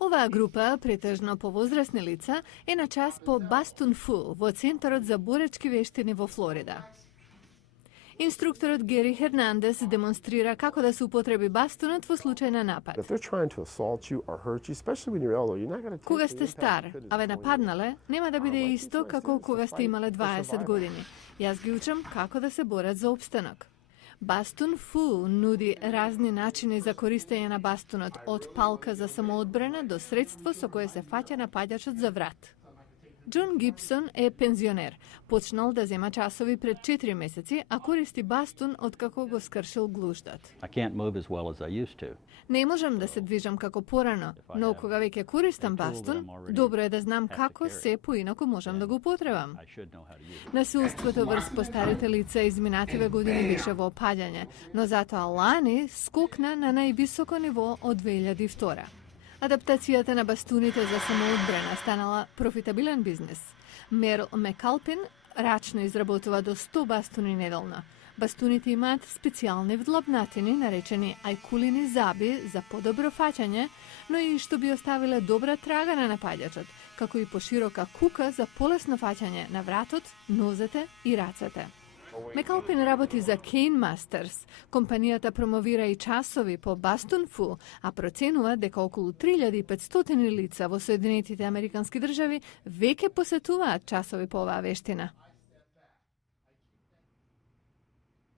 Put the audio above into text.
Оваа група, претежно повозрасни лица, е на час по Бастун Фу во Центарот за боречки вештини во Флорида. Инструкторот Гери Хернандес демонстрира како да се употреби бастунот во случај на напад. Кога сте стар, а ве нападнале, нема да биде исто како кога сте имале 20 години. Јас ги учам како да се борат за опстанок. Бастун Фу нуди разни начини за користење на бастунот, од палка за самоодбрана до средство со кое се фаќа напаѓачот за врат. Џон Гибсон е пензионер. Почнал да зема часови пред 4 месеци, а користи бастун откако го скршил глуждот. Не можам да се движам како порано, но кога веќе користам бастун, добро е да знам како се поинаку можам да го употребам. Насилството врз постарите лица изминативе години беше во опаѓање, но затоа лани скокна на највисоко ниво од 2002. Адаптацијата на бастуните за самоодбрана станала профитабилен бизнес. Мерл Мекалпин рачно изработува до 100 бастуни неделно. Бастуните имаат специјални вдлабнатини, наречени ајкулини заби за подобро фаќање, но и што би оставиле добра трага на напаѓачот, како и поширока кука за полесно фаќање на вратот, нозете и рацете. Мекалпин работи за Cane Masters. Компанијата промовира и часови по Бастун Фу, а проценува дека околу 3500 лица во Соединетите Американски држави веќе посетуваат часови по оваа вештина.